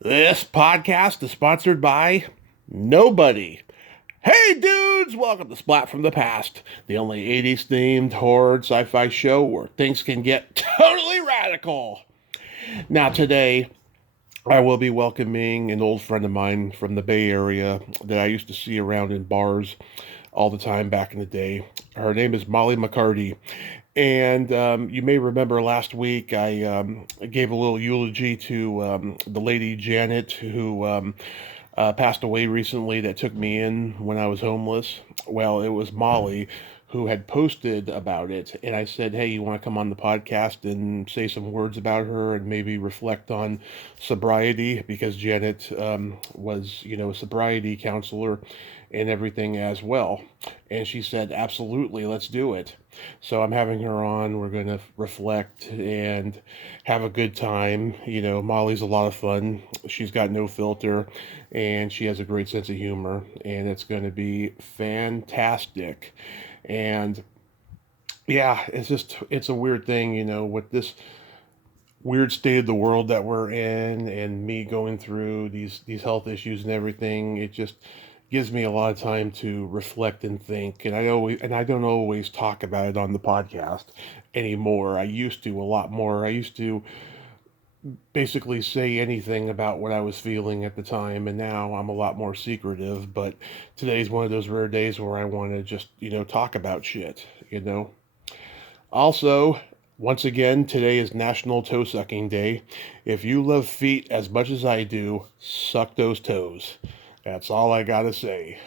This podcast is sponsored by nobody. Hey dudes, welcome to Splat from the Past, the only 80s themed horror sci-fi show where things can get totally radical. Now today, I will be welcoming an old friend of mine from the Bay Area that I used to see around in bars all the time back in the day. Her name is Molly McCarty. And you may remember last week I gave a little eulogy to the lady Janet who passed away recently that took me in when I was homeless. Well, it was Molly who had posted about it. And I said, hey, you want to come on the podcast and say some words about her and maybe reflect on sobriety? Because Janet was, a sobriety counselor and everything as well. And she said, absolutely, let's do it. So I'm having her on. We're going to reflect and have a good time. Molly's a lot of fun. She's got no filter and she has a great sense of humor. And it's going to be fantastic. And yeah, it's a weird thing, with this weird state of the world that we're in and me going through these health issues and everything. It just gives me a lot of time to reflect and think, and I don't always talk about it on the podcast anymore. I used to a lot more. I used to basically say anything about what I was feeling at the time, and now I'm a lot more secretive. But today's one of those rare days where I want to just talk about shit. Also, once again, today is National Toe Sucking Day. If you love feet as much as I do, suck those toes. That's all I gotta say.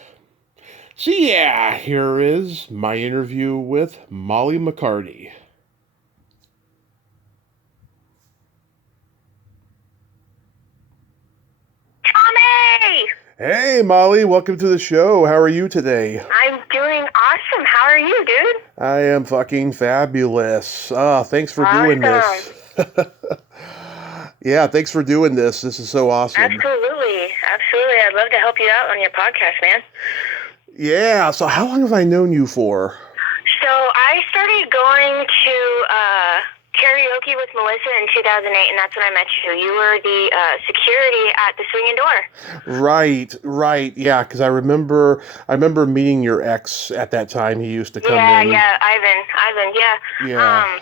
So yeah, here is my interview with Molly McCarty. Tommy! Hey Molly, welcome to the show. How are you today? I'm doing awesome. How are you, dude? I am fucking fabulous. Thanks for doing Awesome. this. Yeah, thanks for doing this. This is so awesome. Absolutely. Absolutely. I'd love to help you out on your podcast, man. Yeah, so how long have I known you for? So I started going to karaoke with Melissa in 2008, and that's when I met you. You were the security at the swinging door. Right. Yeah, because I remember meeting your ex at that time. He used to come in. Yeah, Ivan, yeah. Yeah.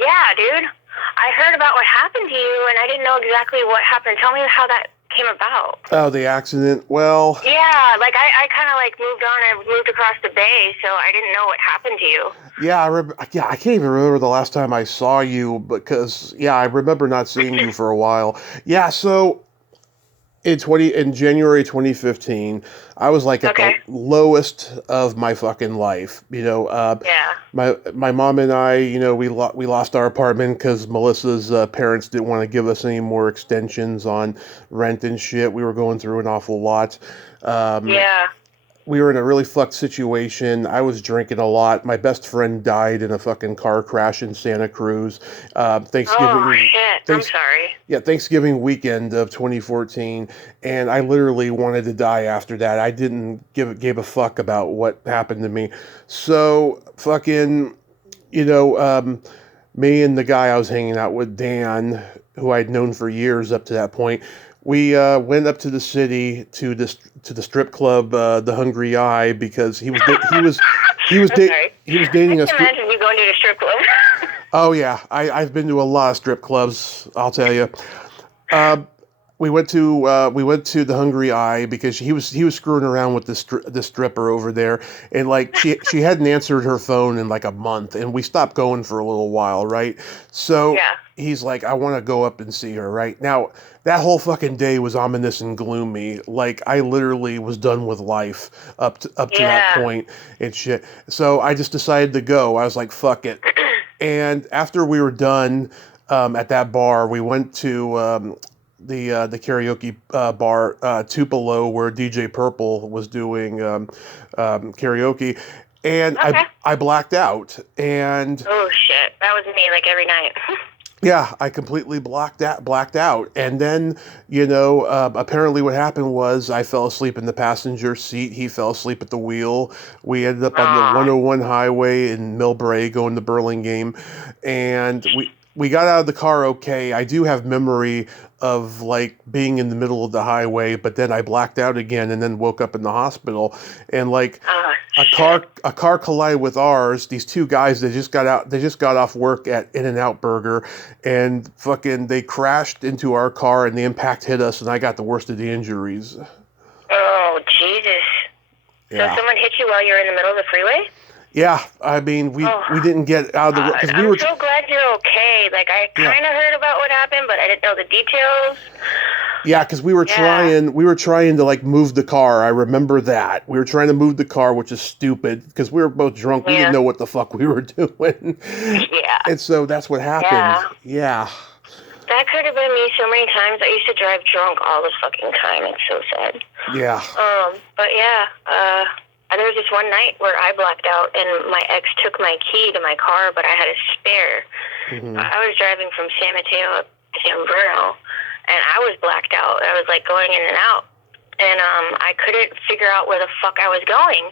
Yeah, dude. I heard about what happened to you, and I didn't know exactly what happened. Tell me how that came about. Oh, the accident. Well, Yeah, like I kind of like moved on. I moved across the bay, so I didn't know what happened to you. yeah, I can't even remember the last time I saw you because yeah, I remember not seeing you for a while. Yeah, so in January 2015, I was like at the Okay. lowest of my fucking life. Yeah. My mom and I, we lost our apartment because Melissa's parents didn't want to give us any more extensions on rent and shit. We were going through an awful lot. Um, Yeah. we were in a really fucked situation. I was drinking a lot. My best friend died in a fucking car crash in Santa Cruz. Oh Thanksgiving, shit. I'm thanks, sorry. yeah, Thanksgiving weekend of 2014, and I literally wanted to die after that. I didn't give a fuck about what happened to me. So fucking, you know, um, me and the guy I was hanging out with, Dan, who I'd known for years up to that point, we went up to the city to the strip club, the Hungry Eye, because he was I'm sorry. he was I dating a can strip. imagine you going to the strip club. Oh yeah, I've been to a lot of strip clubs. I'll tell you. Uh, we went to the Hungry Eye because he was screwing around with the stripper over there, and like she hadn't answered her phone in like a month, and we stopped going for a little while, right? So Yeah. he's like, I want to go up and see her, right? Now that whole fucking day was ominous and gloomy. Like I literally was done with life up to that Yeah. point and shit. So I just decided to go. I was like, fuck it. And after we were done at that bar, we went to the karaoke bar Tupelo where DJ Purple was doing karaoke, and Okay. I blacked out, and Oh shit. That was me like every night. yeah, I completely blacked out, and then apparently what happened was I fell asleep in the passenger seat. He fell asleep at the wheel. We ended up on the Aw. 101 highway in Millbrae going to Burlingame, and we got out of the car okay. I do have memory of like being in the middle of the highway, but then I blacked out again and then woke up in the hospital. And like a car collided with ours. These two guys, they just got off work at In-N-Out Burger, and fucking they crashed into our car and the impact hit us, and I got the worst of the injuries. Oh, Jesus. Yeah. So someone hit you while you were in the middle of the freeway? Yeah, I mean, we didn't get out of the road because we were. I'm so glad you're okay. Like, I kind of heard about what happened, but I didn't know the details. Yeah, because we were trying to like move the car. I remember that we were trying to move the car, which is stupid because we were both drunk. We didn't know what the fuck we were doing. Yeah. And so that's what happened. Yeah. That could have been me so many times. I used to drive drunk all the fucking time. It's so sad. Yeah. But yeah, there was this one night where I blacked out and my ex took my key to my car, but I had a spare. Mm-hmm. I was driving from San Mateo up to San Bruno, and I was blacked out. I was like going in and out, and I couldn't figure out where the fuck I was going.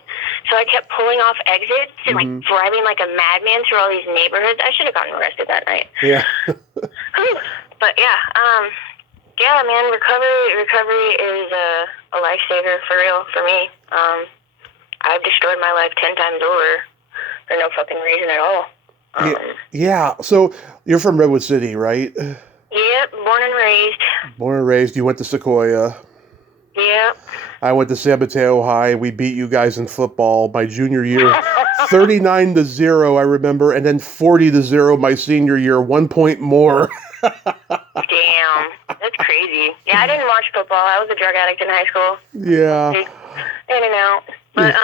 So I kept pulling off exits and like driving like a madman through all these neighborhoods. I should have gotten arrested that night. Yeah. But yeah, man, recovery is a lifesaver for real for me. I've destroyed my life 10 times over for no fucking reason at all. Yeah. So you're from Redwood City, right? Yep, born and raised. Born and raised. You went to Sequoia. Yep. I went to San Mateo High. We beat you guys in football my junior year, 39-0, I remember, and then 40-0 my senior year, 1 point more. Damn, that's crazy. Yeah, I didn't watch football. I was a drug addict in high school. Yeah. In and out. But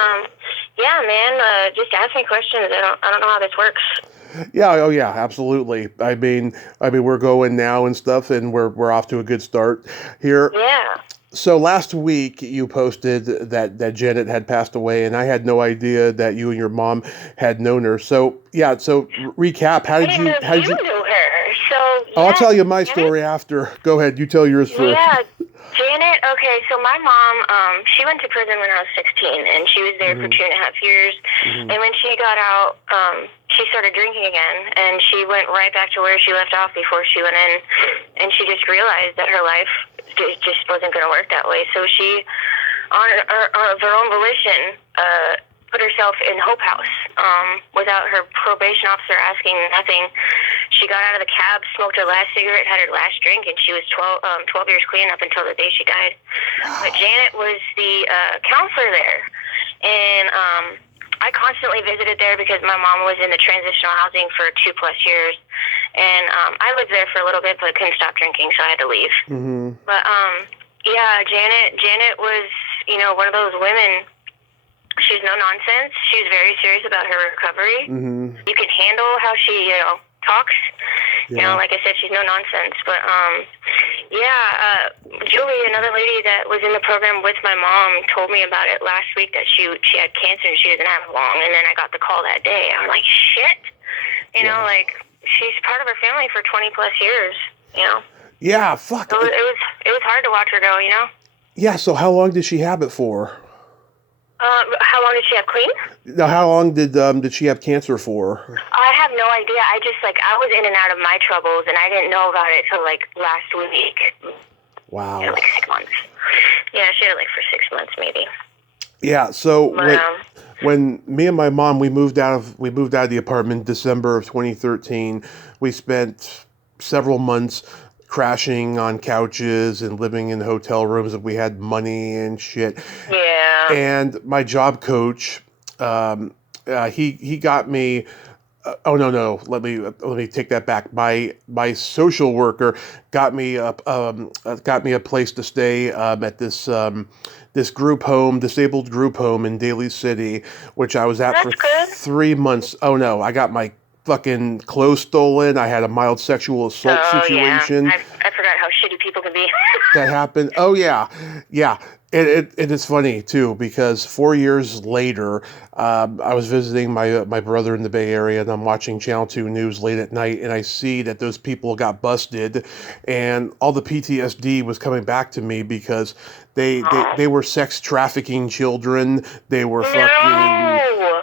yeah, man, just ask me questions. I don't know how this works. Yeah, oh yeah, absolutely. I mean, we're going now and stuff, and we're off to a good start here. Yeah. So last week you posted that Janet had passed away, and I had no idea that you and your mom had known her. So yeah, so recap. How did you know her? So I'll tell you my story after. Go ahead, you tell yours first. Yeah. Janet, okay, so my mom, she went to prison when I was 16, and she was there for 2.5 years, and when she got out, she started drinking again, and she went right back to where she left off before she went in, and she just realized that her life just wasn't going to work that way, so she, of her own volition, put herself in Hope House, without her probation officer asking nothing. She got out of the cab, smoked her last cigarette, had her last drink, and she was 12 years clean up until the day she died. Wow. But Janet was the counselor there, and I constantly visited there because my mom was in the transitional housing for 2+ years, and I lived there for a little bit, but couldn't stop drinking, so I had to leave. Mm-hmm. But yeah, Janet was, one of those women. She's no nonsense. She's very serious about her recovery. Mm-hmm. You can handle how she, talks. Yeah. Like I said, she's no nonsense. But, Julie, another lady that was in the program with my mom, told me about it last week that she had cancer and she doesn't have it long. And then I got the call that day. I'm like, shit. She's part of her family for 20+ years, Yeah, fuck. So it was hard to watch her go, Yeah, so how long did she have it for? How long did she have clean? Now, how long did she have cancer for? I have no idea. I was in and out of my troubles, and I didn't know about it till last week. Wow. 6 months. Yeah, she had it for 6 months maybe. Yeah. So when me and my mom we moved out of the apartment December of 2013, we spent several months crashing on couches and living in hotel rooms if we had money and shit. Yeah. And my job coach, he got me. Oh no! Let me take that back. My social worker got me a place to stay at this disabled group home in Daly City, which I was at for 3 months. Oh no! I got my fucking clothes stolen. I had a mild sexual assault situation. Yeah. I forgot how shitty people can be. That happened. Oh yeah. It is funny too because 4 years later, I was visiting my brother in the Bay Area, and I'm watching Channel 2 News late at night, and I see that those people got busted, and all the PTSD was coming back to me because they were sex trafficking children. They were fucking.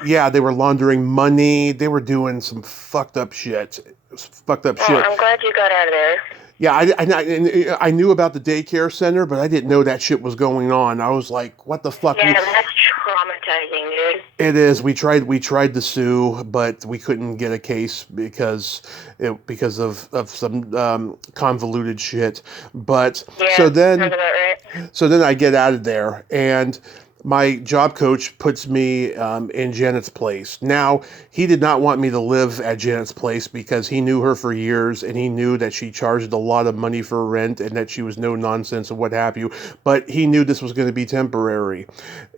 Yeah, they were laundering money. They were doing some fucked up shit. fucked up Oh, shit. I'm glad you got out of there. Yeah, I knew about the daycare center, but I didn't know that shit was going on. I was like, what the fuck? Yeah, that's traumatizing, dude. It is. We tried to sue, but we couldn't get a case because of some convoluted shit. But Yeah, so sounds then about right. so then I get out of there, and my job coach puts me in Janet's place. Now, he did not want me to live at Janet's place because he knew her for years, and he knew that she charged a lot of money for rent and that she was no nonsense and what have you. But he knew this was going to be temporary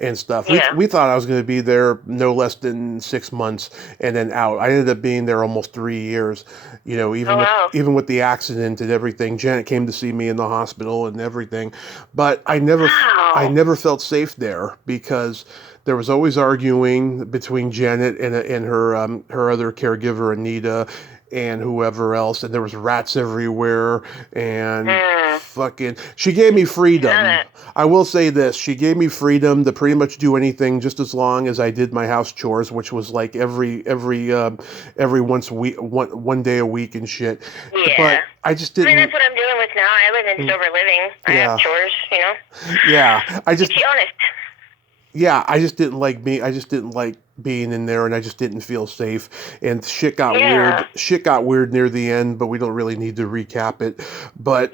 and stuff. We, Yeah. we thought I was going to be there no less than 6 months and then out. I ended up being there almost 3 years. You know, Oh, wow. even with the accident and everything. Janet came to see me in the hospital and everything, but I never felt safe there because there was always arguing between Janet and her other caregiver Anita and whoever else, and there was rats everywhere and fucking. She gave me freedom. I will say this: she gave me freedom to pretty much do anything, just as long as I did my house chores, which was like every once a week, one day a week and shit. Yeah. But I just didn't. I mean, that's what I'm doing with now. I live in sober living. I have chores, you know. Yeah, To be honest. Yeah, I just didn't like being in there, and I just didn't feel safe. And shit got weird. Shit got weird near the end, but we don't really need to recap it. But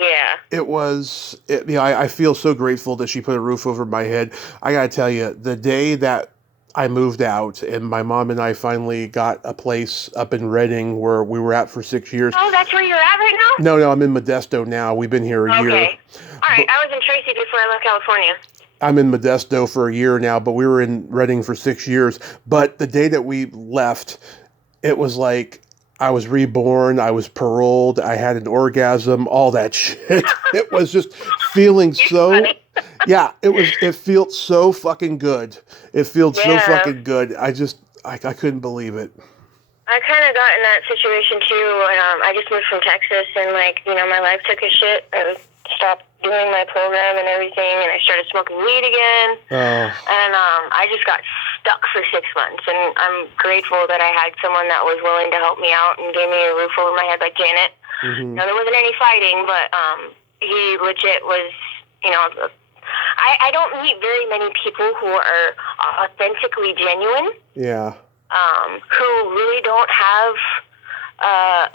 it was, I feel so grateful that she put a roof over my head. I gotta tell you, the day that I moved out and my mom and I finally got a place up in Reading where we were at for 6 years. Oh, that's where you're at right now? No, I'm in Modesto now. We've been here a year. Okay. All right, I was in Tracy before I left California. I'm in Modesto for a year now, but we were in Reading for 6 years. But the day that we left, it was like I was reborn, I was paroled, I had an orgasm, all that shit. It was just feeling so... Yeah, it felt so fucking good. It felt so fucking good. I couldn't believe it. I kind of got in that situation too when I just moved from Texas and my life took a shit. I stopped doing my program and everything, and I started smoking weed again. Oh. And I just got stuck for 6 months, and I'm grateful that I had someone that was willing to help me out and gave me a roof over my head like Janet. Mm-hmm. Now, there wasn't any fighting, but he legit was, I don't meet very many people who are authentically genuine. Yeah. Who really don't have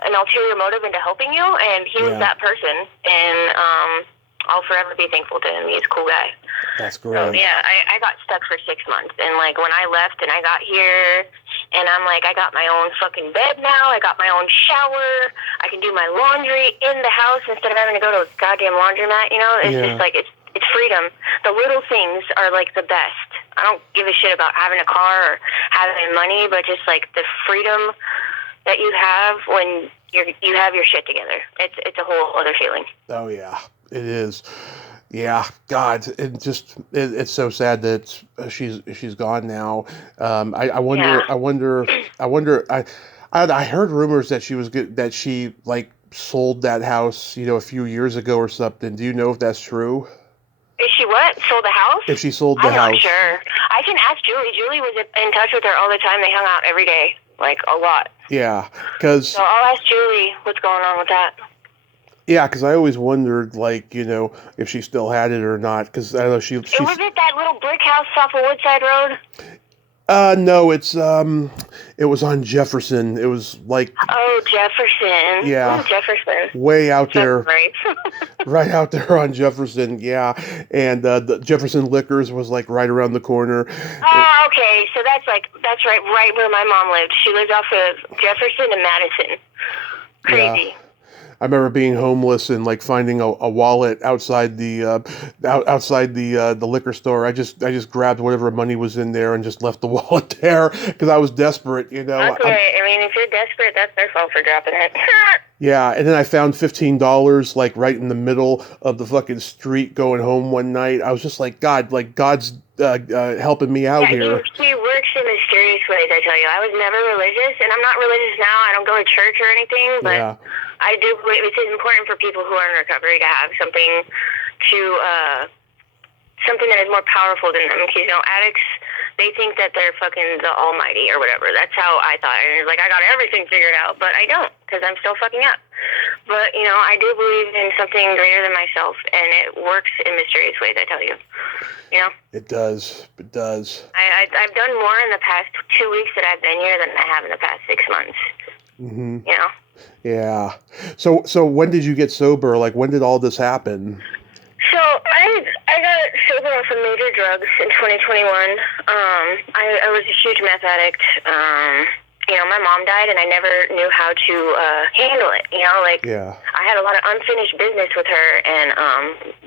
an ulterior motive into helping you, and he was that person, and I'll forever be thankful to him. He's a cool guy. That's great. So, yeah, I got stuck for 6 months, and, when I left and I got here, and I'm I got my own fucking bed now, I got my own shower, I can do my laundry in the house instead of having to go to a goddamn laundromat, It's just, it's freedom. The little things are, the best. I don't give a shit about having a car or having money, but just, the freedom that you have when you have your shit together. It's a whole other feeling. Oh, yeah. It is. Yeah, God, it's so sad that she's gone now. I wonder. I heard rumors that she was good, that she sold that house, a few years ago or something. Do you know if that's true? Is she what? Sold the house? If she sold the house. I'm not sure. I can ask Julie. Julie was in touch with her all the time. They hung out every day, a lot. Yeah, because... So I'll ask Julie what's going on with that. Yeah, because I always wondered, if she still had it or not, because I know she... Was it that little brick house off of Woodside Road? No, it was on Jefferson. It was Oh, Jefferson. Yeah. Ooh, Jefferson. Way out there. Right. Right out there on Jefferson, yeah. And the Jefferson Liquors was right around the corner. Oh, okay. So that's right where my mom lived. She lived off of Jefferson and Madison. Crazy. Yeah. I remember being homeless and finding a wallet outside the liquor store. I just grabbed whatever money was in there and just left the wallet there because I was desperate, Okay, I mean, if you're desperate, that's their fault for dropping it. Yeah, and then I found $15 right in the middle of the fucking street going home one night. I was just God, God's helping me out here. He works in mysterious ways, I tell you. I was never religious, and I'm not religious now. I don't go to church or anything, but I do believe it's important for people who are in recovery to have something that is more powerful than them. Because, addicts They think that they're fucking the almighty or whatever. That's how I thought. And it's like, I got everything figured out, but I don't, because I'm still fucking up. But, you know, I do believe in something greater than myself, and it works in mysterious ways, I tell you. You know? It does. It does. I've done more in the past 2 weeks that I've been here than I have in the past 6 months. Mm-hmm. You know? Yeah. So when did you get sober? Like, when did all this happen? So I got sober on some major drugs in 2021. I was a huge meth addict. You know, my mom died, and I never knew how to handle it. You know, like, I had a lot of unfinished business with her, and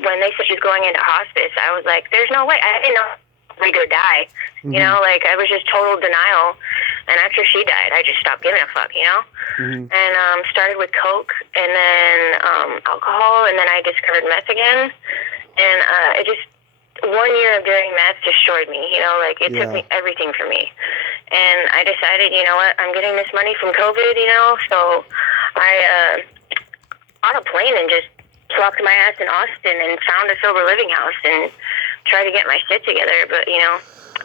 when they said she was going into hospice, I was like, there's no way. I didn't know I'd go die. Mm-hmm. You know, like, I was just total denial. And after she died, I just stopped giving a fuck, you know? Mm-hmm. And started with coke, and then alcohol, and then I discovered meth again. And it just, 1 year of doing meth destroyed me, you know? Like, it took me everything from me. And I decided, you know what, I'm getting this money from COVID, you know? So I bought a plane and just plopped my ass in Austin and found a sober living house and tried to get my shit together. But, you know,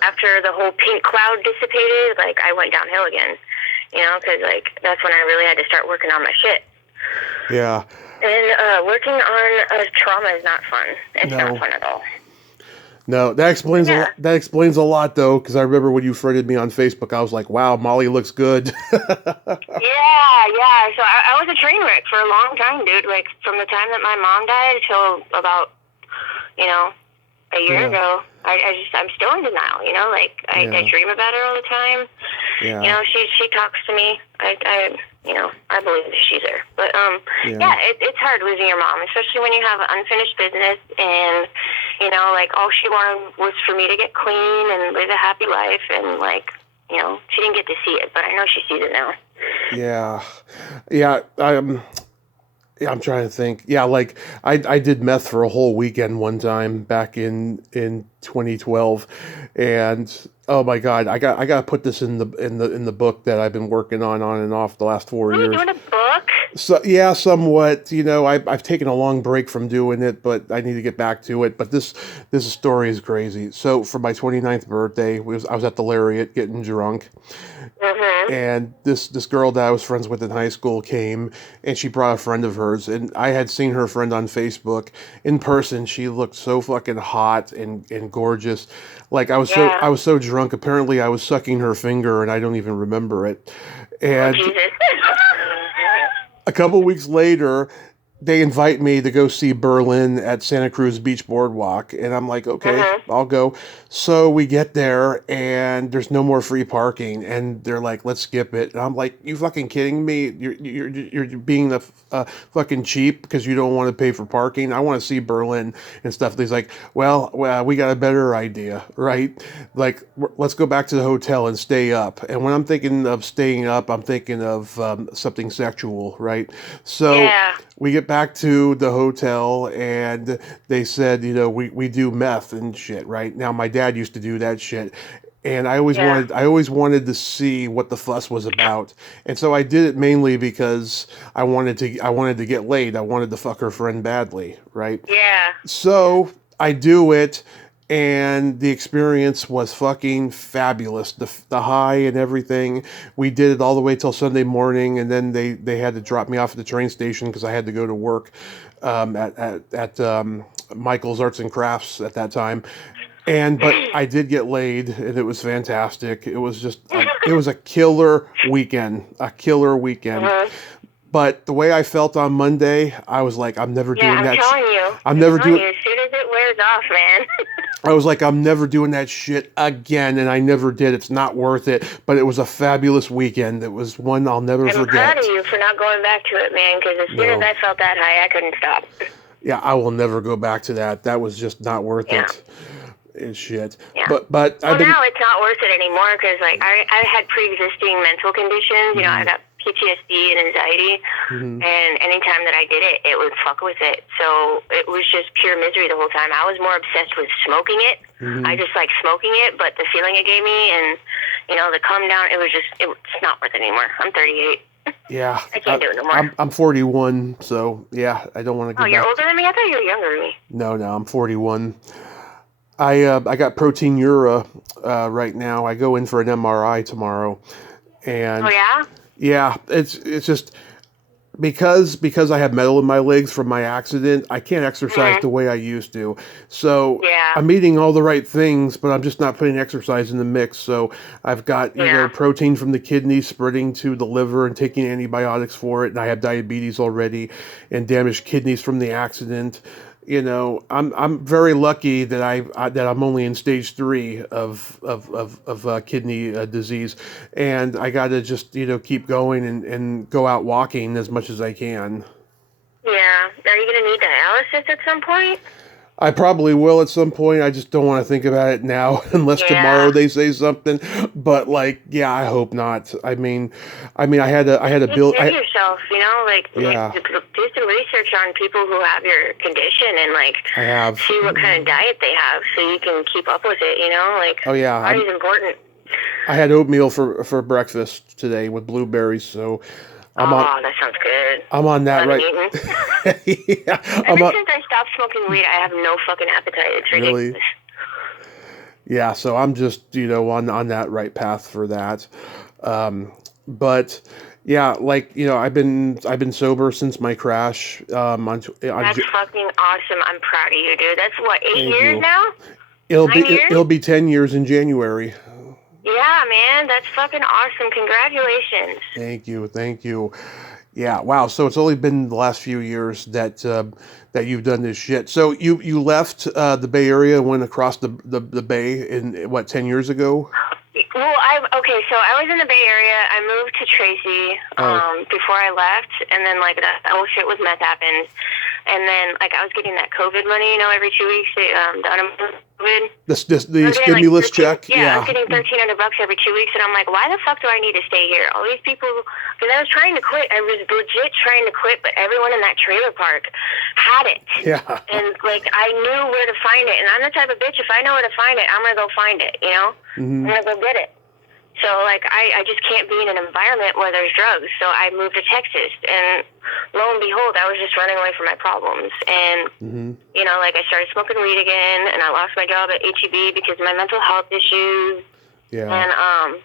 after the whole pink cloud dissipated, like, I went downhill again, you know, because, like, that's when I really had to start working on my shit. Yeah. And working on trauma is not fun. It's not fun at all. No, that explains that explains a lot, though, because I remember when you friended me on Facebook, I was like, wow, Molly looks good. Yeah. So I was a train wreck for a long time, dude. Like, from the time that my mom died till about, you know, a year ago. I'm still in denial, you know, like, I dream about her all the time. Yeah. You know, she talks to me. You know, I believe that she's there. But, it's hard losing your mom, especially when you have unfinished business and, you know, like, all she wanted was for me to get clean and live a happy life. And, like, you know, she didn't get to see it, but I know she sees it now. Yeah. I'm trying to think. Yeah, like I did meth for a whole weekend one time back in 2012, and oh my God, I got to put this in the book that I've been working on and off the last 4 years. Are you doing a book? So yeah, somewhat. You know, I've taken a long break from doing it, but I need to get back to it. But this story is crazy. So for my 29th birthday, I was at the Lariat getting drunk. Mm-hmm. And this girl that I was friends with in high school came, and she brought a friend of hers, and I had seen her friend on Facebook. In person, she looked so fucking hot and gorgeous. Like, I was so drunk. Apparently, I was sucking her finger, and I don't even remember it. And a couple weeks later, they invite me to go see Berlin at Santa Cruz Beach Boardwalk. And I'm like, okay, I'll go. So we get there and there's no more free parking. And they're like, let's skip it. And I'm like, you fucking kidding me? You're being a fucking cheap because you don't want to pay for parking. I want to see Berlin and stuff. He's like, well, we got a better idea, right? Like, let's go back to the hotel and stay up. And when I'm thinking of staying up, I'm thinking of something sexual, right? So we get back to the hotel and they said, you know, we do meth and shit, right? Now, my dad used to do that shit. And I always wanted to see what the fuss was about. And so I did it mainly because I wanted to get laid. I wanted to fuck her friend badly, right? Yeah. So I do it, and the experience was fucking fabulous. The high and everything. We did it all the way till Sunday morning, and then they had to drop me off at the train station because I had to go to work at Michael's Arts and Crafts at that time. But I did get laid, and it was fantastic. It was just, it was a killer weekend. Mm-hmm. But the way I felt on Monday, I was like, I'm never doing that. I'm never doing it. As soon as it wears off, man. I was like, I'm never doing that shit again, and I never did. It's not worth it. But it was a fabulous weekend. It was one I'll never forget. I'm proud of you for not going back to it, man, because as soon as I felt that high, I couldn't stop. Yeah, I will never go back to that. That was just not worth it. And shit. Yeah. But now it's not worth it anymore because, like, I had pre-existing mental conditions. You know, I got PTSD and anxiety, and anytime that I did it, it would fuck with it. So it was just pure misery the whole time. I was more obsessed with smoking it. I just like smoking it, but the feeling it gave me and, you know, the come down, it's not worth it anymore. I'm 38. Yeah. I can't do it no more. I'm 41, so yeah, I don't want to go back. Oh, you're older than me? I thought you were younger than me. No, I'm 41. I got proteinuria right now. I go in for an MRI tomorrow, Oh and yeah. yeah, it's just because I have metal in my legs from my accident. I can't exercise Mhm. the way I used to. So Yeah. I'm eating all the right things, but I'm just not putting exercise in the mix. So I've got Yeah. protein from the kidneys spreading to the liver and taking antibiotics for it, and I have diabetes already and damaged kidneys from the accident. I'm very lucky that that I'm only in stage 3 of kidney disease, and I got to just keep going and go out walking as much as I can. Yeah. Are you gonna need dialysis at some point? I probably will at some point. I just don't want to think about it now unless tomorrow Yeah. they say something. But like, yeah, I hope not. I mean, I had a Take bill. care of yourself, like Yeah, do some research on people who have your condition and like I have. see what kind of diet they have so you can keep up with it, like Oh yeah, body's important. I had oatmeal for breakfast today with blueberries. So I'm on Oh, that sounds good. I'm on that Haven't right. eaten. Yeah, I'm Ever on. since I stopped smoking weed, I have no fucking appetite. It's Really? ridiculous. Yeah, so I'm just, on that right path for that. Um, but yeah, like, I've been sober since my crash. That's fucking awesome. I'm proud of you, dude. That's what, 8 Thank years you. now? It'll be 9 years? it'll be 10 years in January. Yeah, man. That's fucking awesome. Congratulations. Thank you. Thank you. Yeah, wow. So it's only been the last few years that you've done this shit. So you left the Bay Area and went across the Bay in what, 10 years ago? Well, okay, so I was in the Bay Area. I moved to Tracy Oh, before I left, and then like that whole shit with meth happened, and then like I was getting that COVID money, every 2 weeks, the unemployment COVID. I the was getting like stimulus 13, check. yeah, I was Yeah. getting $1,300 every 2 weeks, and I'm like, why the fuck do I need to stay here? All these people, because I was trying to quit. I was legit trying to quit, but everyone in that trailer park had it. Yeah. And like I knew where to find it, and I'm the type of bitch. If I know where to find it, I'm gonna go find it. I'm Hmm. gonna go get it. So like I just can't be in an environment where there's drugs. So I moved to Texas, and lo and behold, I was just running away from my problems. And Hmm. like I started smoking weed again, and I lost my job at HEB because of my mental health issues. Yeah. And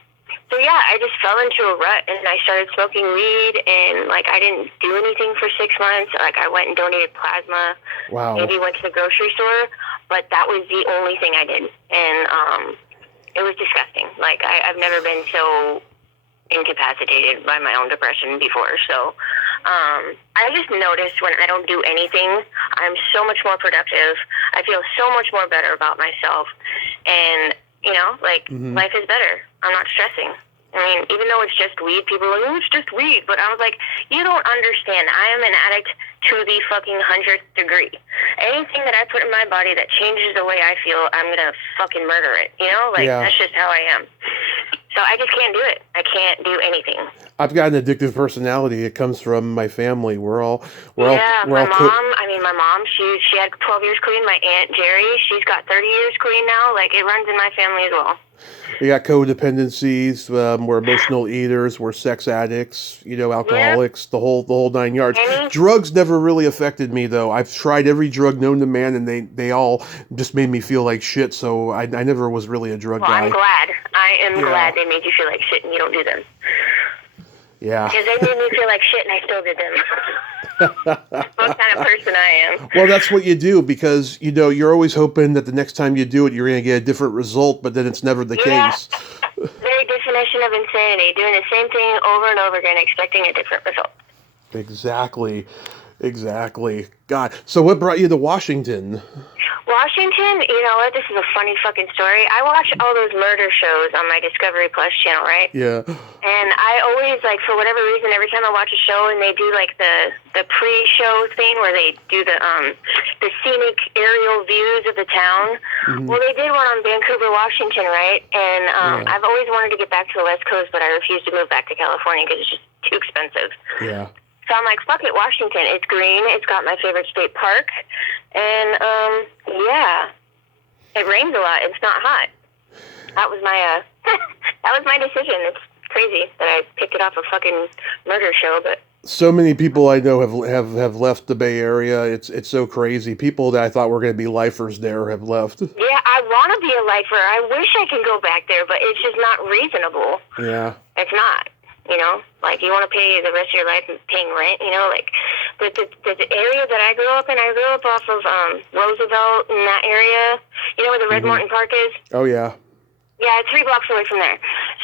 so yeah, I just fell into a rut, and I started smoking weed, and like I didn't do anything for 6 months. Like I went and donated plasma, Wow. maybe went to the grocery store, but that was the only thing I did. And it was disgusting. Like I've never been so incapacitated by my own depression before. So I just noticed when I don't do anything, I'm so much more productive. I feel so much more better about myself, and like Hmm. life is better. I'm not stressing. I mean, even though it's just weed, people are like, oh, it's just weed. But I was like, you don't understand. I am an addict to the fucking 100th degree. Anything that I put in my body that changes the way I feel, I'm going to fucking murder it. Like, Yeah. that's just how I am. So I just can't do it. I can't do anything. I've got an addictive personality. It comes from my family. Yeah, we're all my mom, she had 12 years clean. My Aunt Jerry, she's got 30 years clean now. Like, it runs in my family as well. we got codependencies. We're emotional eaters. We're sex addicts. Yep. Alcoholics. The whole 9 yards. Any Drugs never really affected me though. I've tried every drug known to man, and they all just made me feel like shit. So I never was really a drug Well, I'm guy. glad. I am Yeah. glad they made you feel like shit and you don't do them. Yeah. Because they made me feel like shit and I still did them. What kind of person I am. Well, that's what you do because you're always hoping that the next time you do it, you're going to get a different result, but then it's never the Yeah. case. Very definition of insanity. Doing the same thing over and over again, expecting a different result. Exactly. Exactly. God. So what brought you to Washington? Washington, you know what? This is a funny fucking story. I watch all those murder shows on my Discovery Plus channel, right? Yeah. And I always, like, for whatever reason, every time I watch a show and they do, like, the pre-show thing where they do the scenic aerial views of the town. Mhm. Well, they did one on Vancouver, Washington, right? And Yeah. I've always wanted to get back to the West Coast, but I refuse to move back to California because it's just too expensive. Yeah. So I'm like, fuck it, Washington. It's green. It's got my favorite state park. And, yeah. It rains a lot. It's not hot. That was my, that was my decision. It's crazy that I picked it off a fucking murder show, but... So many people I know have left the Bay Area. It's so crazy. People that I thought were going to be lifers there have left. Yeah, I want to be a lifer. I wish I can go back there, but it's just not reasonable. Yeah. It's not. You know, like you want to pay the rest of your life paying rent. You know, like the area that I grew up in. I grew up off of Roosevelt in that area. You know where the Red Morton Park is? Oh yeah. Yeah, it's 3 blocks away from there.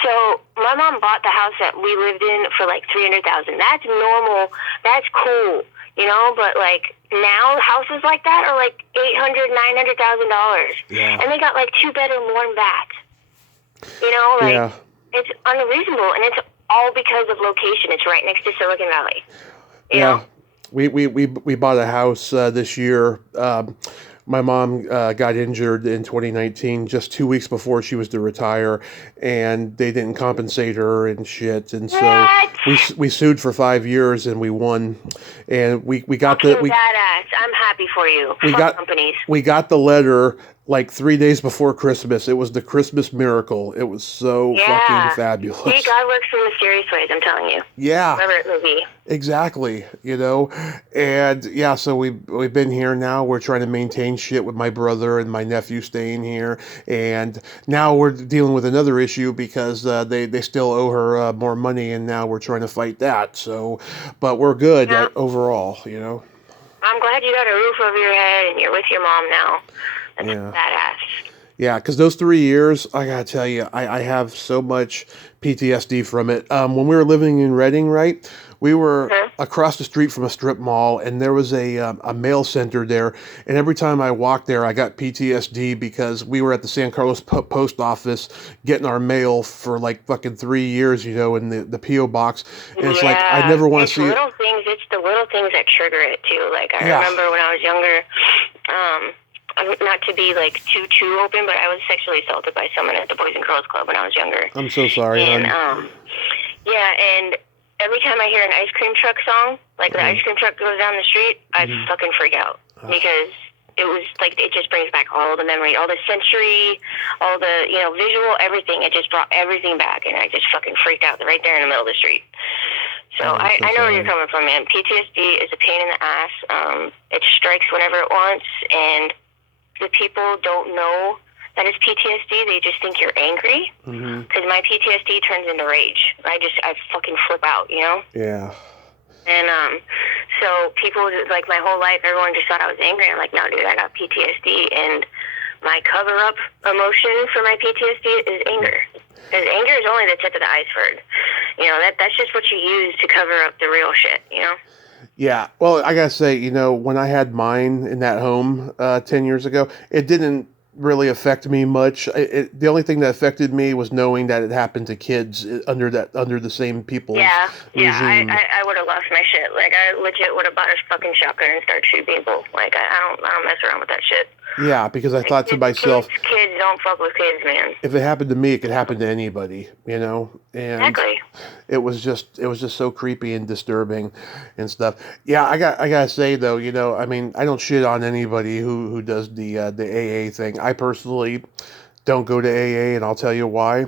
So my mom bought the house that we lived in for like $300,000. That's normal. That's cool. You know, but like now houses like that are like $800,000, $900,000. Yeah. And they got like 2-bedroom, 1-bath. You know, like it's unreasonable, and it's all because of location. It's right next to Silicon Valley. You know? We bought a house this year. My mom got injured in 2019, just 2 weeks before she was to retire, and they didn't compensate her and shit. And so we sued for 5 years, and we won. And we got badass. I'm happy for you. Companies. We got the letter like 3 days before Christmas. It was the Christmas miracle. It was so fucking fabulous. See, God works in mysterious ways, I'm telling you. Yeah. Whatever it may be. Exactly, you know, and yeah, so we've been here now. We're trying to maintain shit with my brother and my nephew staying here, and now we're dealing with another issue because they still owe her more money, and now we're trying to fight that. So, but we're good overall, you know. I'm glad you got a roof over your head and you're with your mom now. That's badass. Yeah, because those 3 years, I gotta tell you, I have so much PTSD from it. When we were living in Reading, right, we were across the street from a strip mall, and there was a mail center there. And every time I walked there, I got PTSD because we were at the San Carlos post office getting our mail for like fucking 3 years, you know, in the P.O. box. And it's like, I never want to see it. It's the little things that trigger it, too. Like, I remember when I was younger, not to be like too open, but I was sexually assaulted by someone at the Boys and Girls Club when I was younger. I'm so sorry, and and every time I hear an ice cream truck song, like the ice cream truck goes down the street, I fucking freak out because it was like it just brings back all the memory, all the sensory, all the visual, everything. It just brought everything back, and I just fucking freaked out right there in the middle of the street. So I know where you're coming from, man. PTSD is a pain in the ass. It strikes whenever it wants, and the people don't know that it's PTSD. They just think you're angry. Because my PTSD turns into rage. I fucking flip out, you know? Yeah. And so people, like my whole life, everyone just thought I was angry. I'm like, no, dude, I got PTSD. And my cover-up emotion for my PTSD is anger. Because anger is only the tip of the iceberg. You know, that's just what you use to cover up the real shit, you know? Yeah, well, I gotta say, you know, when I had mine in that home 10 years ago, it didn't really affect me much. The only thing that affected me was knowing that it happened to kids under the same people's regime. I would have lost my shit. Like, I legit would have bought a fucking shotgun and started shooting people. Like, I don't mess around with that shit. Yeah, because I thought to myself, kids don't fuck with kids, man. If it happened to me, it could happen to anybody, you know. And exactly. It was just so creepy and disturbing, and stuff. Yeah, I gotta say though, you know, I mean, I don't shit on anybody who does the AA thing. I personally don't go to AA, and I'll tell you why.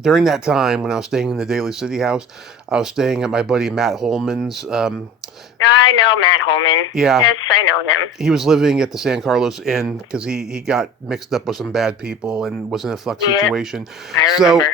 During that time when I was staying in the Daly City house, I was staying at my buddy Matt Holman's. I know Matt Holman. Yeah. Yes, I know him. He was living at the San Carlos Inn because he got mixed up with some bad people and was in a fuck situation. I remember.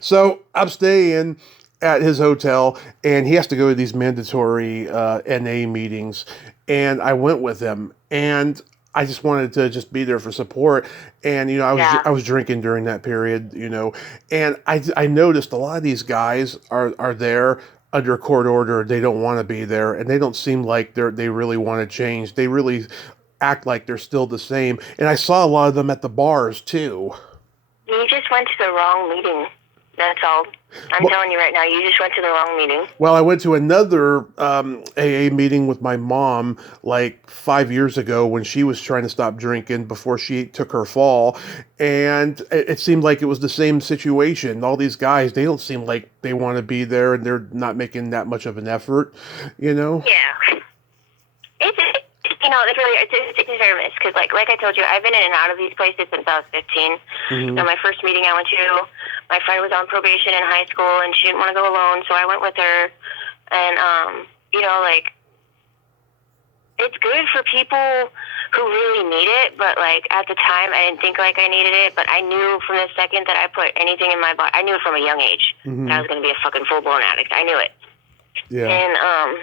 So I'm staying at his hotel, and he has to go to these mandatory NA meetings, and I went with him, and I just wanted to just be there for support. And, you know, I was drinking during that period, you know, and I noticed a lot of these guys are there under court order. They don't want to be there, and they don't seem like they really want to change. They really act like they're still the same. And I saw a lot of them at the bars too. You just went to the wrong meeting. That's all. I'm telling you right now, you just went to the wrong meeting. Well, I went to another AA meeting with my mom like 5 years ago when she was trying to stop drinking before she took her fall. And it seemed like it was the same situation. All these guys, they don't seem like they want to be there, and they're not making that much of an effort, you know? Yeah. It's hit or miss, because like I told you, I've been in and out of these places since I was 15. So my first meeting I went to, my friend was on probation in high school, and she didn't want to go alone, so I went with her. And it's good for people who really need it, but, like, at the time, I didn't think like I needed it, but I knew from the second that I put anything in my body, I knew it from a young age that I was going to be a fucking full-blown addict. I knew it. Yeah. And,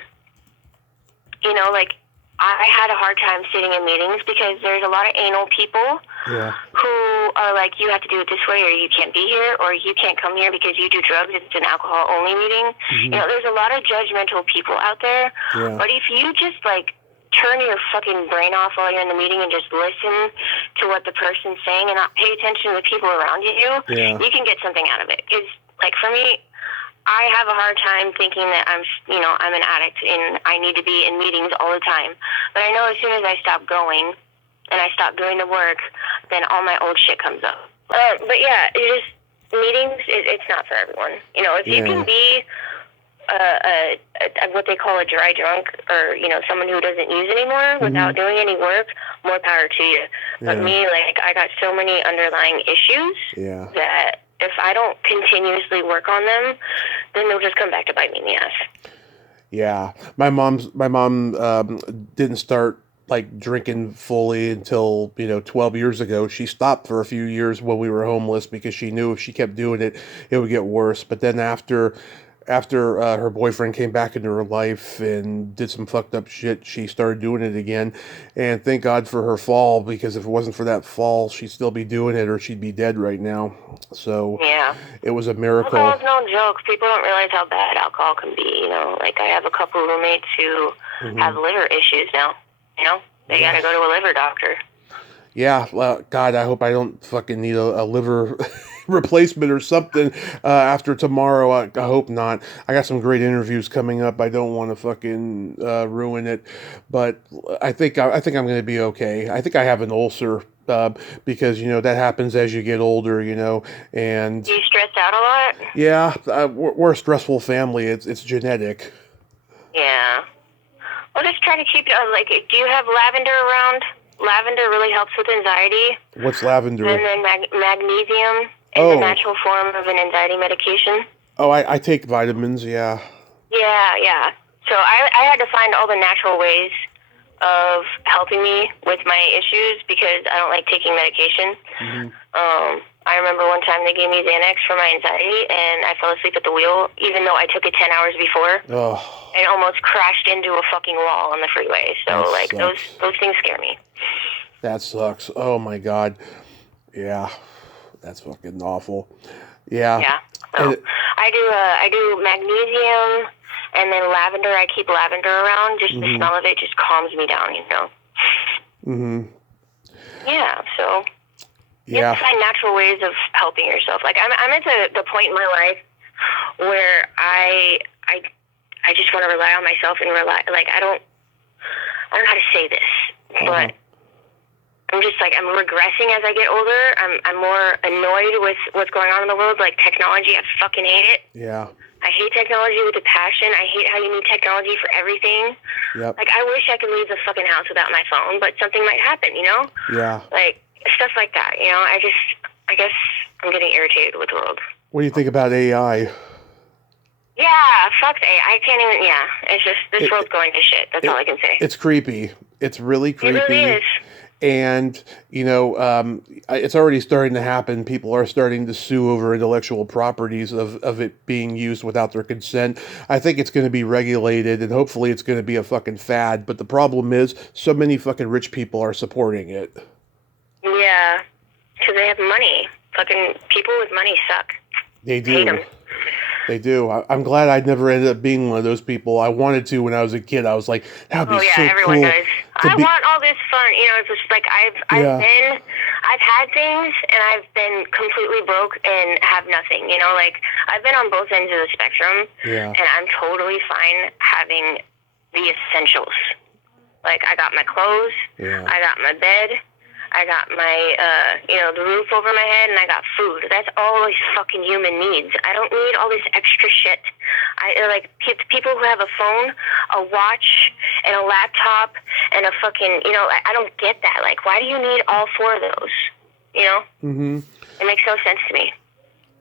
you know, like, I had a hard time sitting in meetings because there's a lot of anal people who are like, you have to do it this way, or you can't be here, or you can't come here because you do drugs. It's an alcohol-only meeting. You know, there's a lot of judgmental people out there. Yeah. But if you just, like, turn your fucking brain off while you're in the meeting and just listen to what the person's saying and not pay attention to the people around you, you can get something out of it. Because, like, for me, I have a hard time thinking that I'm an addict and I need to be in meetings all the time. But I know as soon as I stop going and I stop doing the work, then all my old shit comes up. But yeah, meetings, it's not for everyone. You know, if you can be what they call a dry drunk, or, you know, someone who doesn't use anymore without doing any work, more power to you. But me, like, I got so many underlying issues that if I don't continuously work on them, then they'll just come back to bite me in the ass. Yeah, my mom didn't start, like, drinking fully until, 12 years ago. She stopped for a few years when we were homeless because she knew if she kept doing it, it would get worse. But then after her boyfriend came back into her life and did some fucked up shit, she started doing it again. And thank God for her fall, because if it wasn't for that fall, she'd still be doing it, or she'd be dead right now. So it was a miracle. Alcohol's no joke. People don't realize how bad alcohol can be. You know, like, I have a couple roommates who have liver issues now. You know, they gotta go to a liver doctor. Yeah, well, God, I hope I don't fucking need a liver replacement or something after tomorrow. I hope not. I got some great interviews coming up. I don't want to fucking ruin it, but I think I'm going to be okay. I think I have an ulcer because, that happens as you get older, and... Do you stress out a lot? Yeah, we're a stressful family. It's genetic. Yeah. Well, just try to keep it, like, do you have lavender around? Lavender really helps with anxiety. What's lavender? And then magnesium is a natural form of an anxiety medication. Oh, I take vitamins, yeah. Yeah. So I had to find all the natural ways of helping me with my issues because I don't like taking medication. I remember one time they gave me Xanax for my anxiety, and I fell asleep at the wheel, even though I took it 10 hours before, and almost crashed into a fucking wall on the freeway. So, like, those things scare me. That sucks. Oh, my God. Yeah. That's fucking awful. Yeah. Yeah. So I do magnesium, and then lavender. I keep lavender around. Just the smell of it just calms me down, Yeah, so... You have to find natural ways of helping yourself. Like, I'm at the point in my life where I just want to rely on myself and like, I don't know how to say this, but I'm just, like, I'm regressing as I get older. I'm more annoyed with what's going on in the world. Like, technology, I fucking hate it. Yeah. I hate technology with a passion. I hate how you need technology for everything. Yep. Like, I wish I could leave the fucking house without my phone, but something might happen, Yeah. Like, stuff like that, I guess I'm getting irritated with the world. What do you think about AI? Yeah, fuck AI. I can't even, it's just, this world's going to shit. That's all I can say. It's creepy. It's really creepy. It really is. And, it's already starting to happen. People are starting to sue over intellectual properties of it being used without their consent. I think it's going to be regulated, and hopefully it's going to be a fucking fad. But the problem is, so many fucking rich people are supporting it. Yeah, because they have money. Fucking people with money suck. They do. Hate them. They do. I'm glad I never ended up being one of those people. I wanted to when I was a kid. I was like, that would be so everyone cool. does. I want all this fun. It's just like I've had things and I've been completely broke and have nothing. Like, I've been on both ends of the spectrum. Yeah. And I'm totally fine having the essentials. Like, I got my clothes. Yeah. I got my bed. I got my, the roof over my head, and I got food. That's all these fucking human needs. I don't need all this extra shit. People who have a phone, a watch, and a laptop, and a fucking, I don't get that. Like, why do you need all four of those? It makes no sense to me.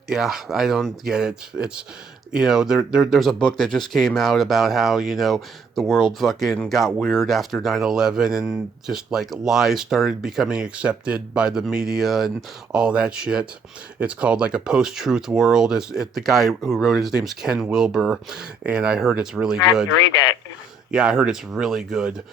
Yeah, I don't get it. It's, You know, there's a book that just came out about how, you know, the world fucking got weird after 9/11 and just like lies started becoming accepted by the media and all that shit. It's called like a post-truth world. The guy who wrote his name's Ken Wilber, and I heard it's really I have good. to read that. Yeah, I heard it's really good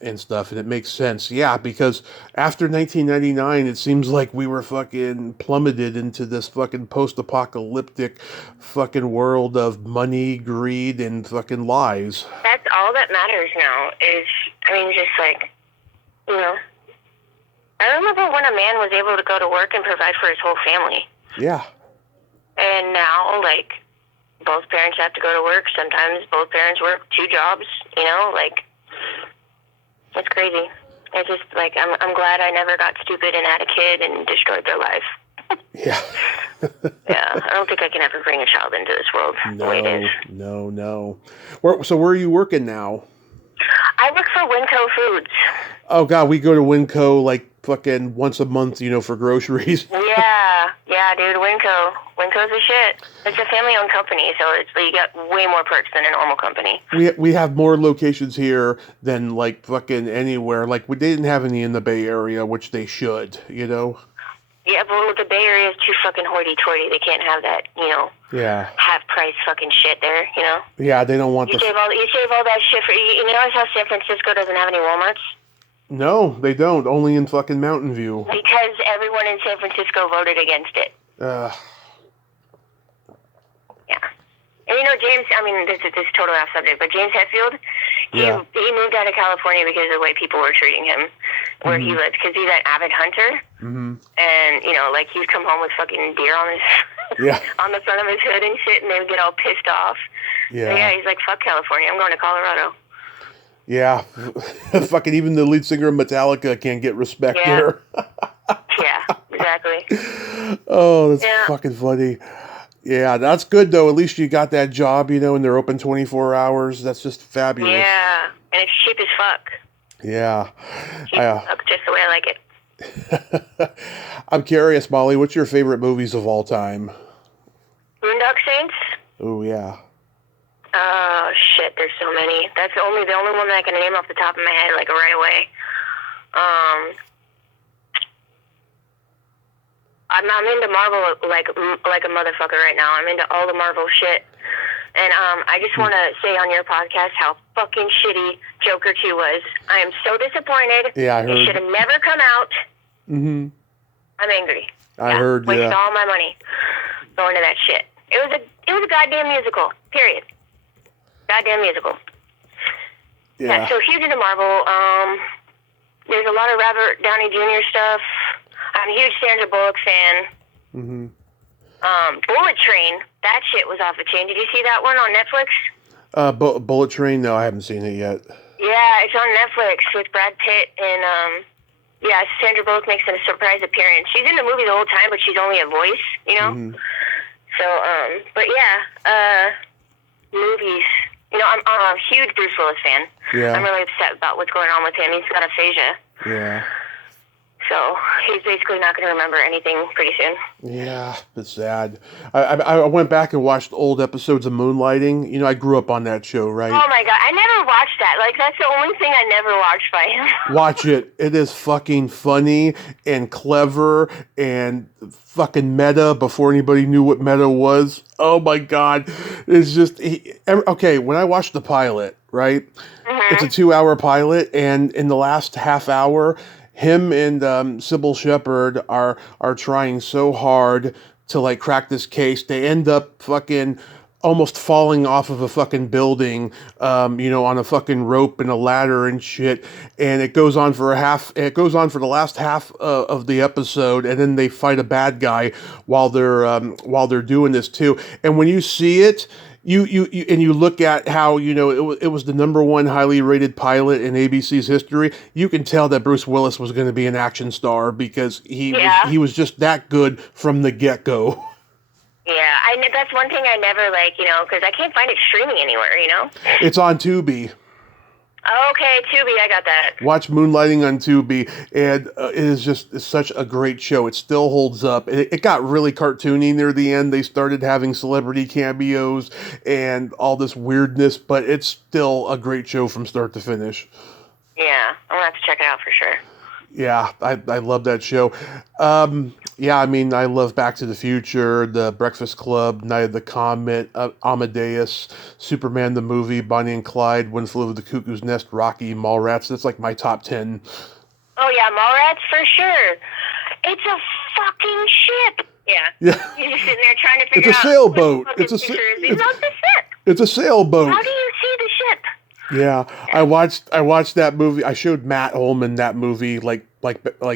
and stuff, and it makes sense. Yeah, because after 1999, it seems like we were fucking plummeted into this fucking post-apocalyptic fucking world of money, greed, and fucking lies. That's all that matters now is, I mean, just like, you know, I remember when a man was able to go to work and provide for his whole family. Yeah. And now, like, both parents have to go to work. Sometimes both parents work 2 jobs, you know, like, it's crazy. It's just, like, I'm glad I never got stupid and had a kid and destroyed their life. Yeah. Yeah, I don't think I can ever bring a child into this world the way it is. No. So where are you working now? I work for Winco Foods. Oh, God, we go to Winco, like, fucking once a month, you know, for groceries. Yeah, dude, Winco. Winco's a shit. It's a family-owned company, so you got way more perks than a normal company. We have more locations here than, like, fucking anywhere. Like, they didn't have any in the Bay Area, which they should, you know? Yeah, but the Bay Area is too fucking hoity-toity. They can't have that, you know, half-price fucking shit there, you know? Yeah, they don't want you save all that shit for... You notice how San Francisco doesn't have any Walmarts? No, they don't. Only in fucking Mountain View. Because everyone in San Francisco voted against it. Yeah. And you know, James, I mean, this is totally off subject, but James Hetfield, he moved out of California because of the way people were treating him where he lives, because he's an avid hunter. Mm-hmm. And, you know, like, he'd come home with fucking deer on his on the front of his hood and shit, and they would get all pissed off. Yeah. So, yeah, he's like, fuck California, I'm going to Colorado. Yeah, fucking even the lead singer of Metallica can't get respect there. Yeah, exactly. Oh, that's fucking funny. Yeah, that's good, though. At least you got that job, you know, and they're open 24 hours. That's just fabulous. Yeah, and it's cheap as fuck. Yeah. Cheap as fuck, just the way I like it. I'm curious, Molly, what's your favorite movies of all time? Boondock Saints? Oh, yeah. Oh, shit, there's so many. That's the only one that I can name off the top of my head, like, right away. I'm into Marvel like a motherfucker right now. I'm into all the Marvel shit. And I just want to say on your podcast how fucking shitty Joker 2 was. I am so disappointed. Yeah, I heard. It should have never come out. Mm-hmm. I'm angry. I heard, wasted all my money going to that shit. It was a goddamn musical, period. Goddamn musical. Yeah, so huge into Marvel. There's a lot of Robert Downey Jr. stuff. I'm a huge Sandra Bullock fan. Mm-hmm. Bullet Train, that shit was off the chain. Did you see that one on Netflix? Bullet Train? No, I haven't seen it yet. Yeah, it's on Netflix with Brad Pitt and, Sandra Bullock makes a surprise appearance. She's in the movie the whole time, but she's only a voice, you know? Mm-hmm. So, but yeah, movies. You know, I'm a huge Bruce Willis fan. Yeah. I'm really upset about what's going on with him. He's got aphasia. Yeah. So he's basically not going to remember anything pretty soon. Yeah, it's sad. I went back and watched old episodes of Moonlighting. You know, I grew up on that show, right? Oh my God, I never watched that. Like, that's the only thing I never watched by him. Watch it. It is fucking funny and clever and fucking meta before anybody knew what meta was. Oh my God. It's just, okay, when I watched the pilot, right? Mm-hmm. It's a 2-hour pilot, and in the last half hour, him and Sybil Shepherd are trying so hard to, like, crack this case. They end up fucking almost falling off of a fucking building, you know, on a fucking rope and a ladder and shit. And it goes on for the last half of the episode, and then they fight a bad guy while they're doing this too. And when you see it, you look at how, you know, it was the number 1 highly rated pilot in ABC's history. You can tell that Bruce Willis was going to be an action star because he was just that good from the get-go. Yeah, that's one thing I never, like, you know, because I can't find it streaming anywhere, you know? It's on Tubi. Okay, Tubi, I got that. Watch Moonlighting on Tubi, and it is just such a great show. It still holds up. It got really cartoony near the end. They started having celebrity cameos and all this weirdness, but it's still a great show from start to finish. Yeah, I'm gonna have to check it out for sure. Yeah, I love that show. Yeah, I mean, I love Back to the Future, The Breakfast Club, Night of the Comet, Amadeus, Superman the movie, Bonnie and Clyde, One Flew Over the Cuckoo's Nest, Rocky, Mallrats. That's like my top 10. Oh yeah, Mallrats for sure. It's a fucking ship. Yeah. Yeah. You're just sitting there trying to figure It's a out. sailboat. It's a ship. It's a sailboat. How do you see the ship? Yeah, I watched that movie. I showed Matt Holman that movie like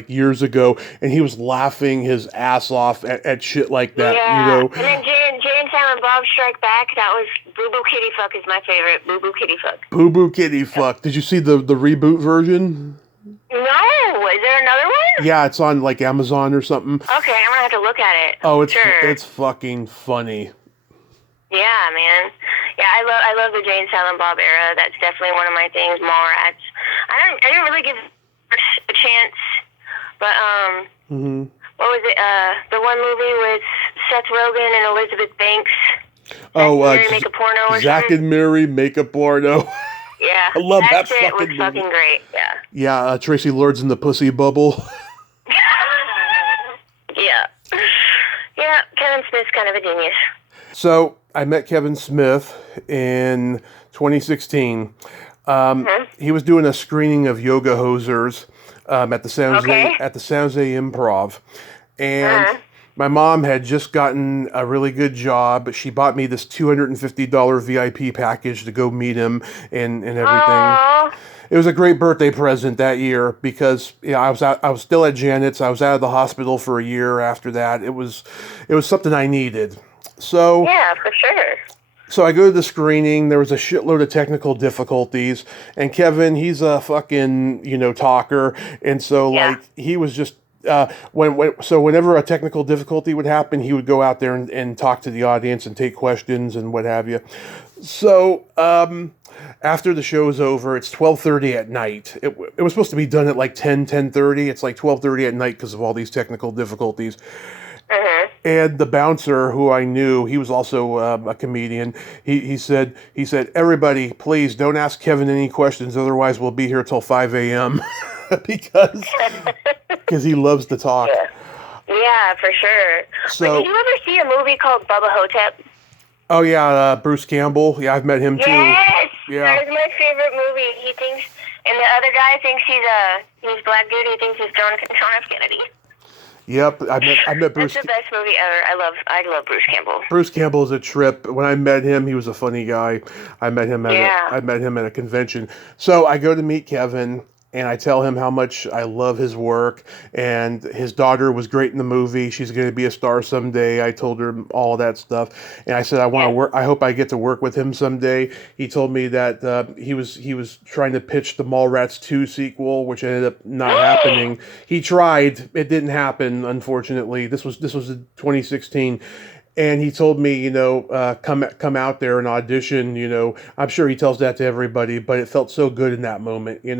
years ago, and he was laughing his ass off at shit like that. Yeah. You know. And then Jay and Silent Bob Strike Back. That was Boo Boo Kitty Fuck is my favorite. Boo Boo Kitty Fuck. Boo Boo Kitty Fuck. Did you see the reboot version? No. Is there another one? Yeah, it's on like Amazon or something. Okay, I'm gonna have to look at it. Oh, it's sure. it's fucking funny. Yeah, man. Yeah, I love the Jay and Silent Bob era. That's definitely one of my things. Mallrats. I didn't really give a chance, but what was it? The one movie with Seth Rogen and Elizabeth Banks. Mary Make a Porno or Zack something? and Mary Make a Porno. Yeah, I love that shit fucking was movie. fucking great. Yeah. Yeah, Tracy Lords in the Pussy Bubble. Yeah. Yeah, Kevin Smith's kind of a genius. So I met Kevin Smith in 2016. He was doing a screening of Yoga Hosers at the San Jose Improv, and my mom had just gotten a really good job. She bought me this $250 VIP package to go meet him and everything. Aww. It was a great birthday present that year because I was still at Janet's. I was out of the hospital for a year after that. It was something I needed. So yeah, for sure. So I go to the screening. There was a shitload of technical difficulties, and Kevin, he's a fucking talker, and so like he was just whenever a technical difficulty would happen, he would go out there and talk to the audience and take questions and what have you. So after the show's over, it's 12:30 at night. It was supposed to be done at like 10:30. It's like 12:30 at night because of all these technical difficulties. And the bouncer, who I knew, he was also a comedian. He said, everybody, please don't ask Kevin any questions, otherwise we'll be here till 5 a.m. because he loves to talk. Yeah, for sure. So, did you ever see a movie called Bubba Hotep? Oh yeah, Bruce Campbell. Yeah, I've met him too. Yes, yeah. That was my favorite movie. He thinks, and the other guy thinks he's black dude. He thinks he's John F. Kennedy. Yep, I met Bruce. That's the best movie ever. I love Bruce Campbell. Bruce Campbell is a trip. When I met him, he was a funny guy. I met him at a convention. So I go to meet Kevin, and I tell him how much I love his work, and his daughter was great in the movie. She's going to be a star someday. I told her all that stuff, and I said I want to work. I hope I get to work with him someday. He told me that he was trying to pitch the Mallrats 2 sequel, which ended up not happening. He tried, it didn't happen, unfortunately. This was in 2016. And he told me, come out there and audition. I'm sure he tells that to everybody, but it felt so good in that moment. Yeah,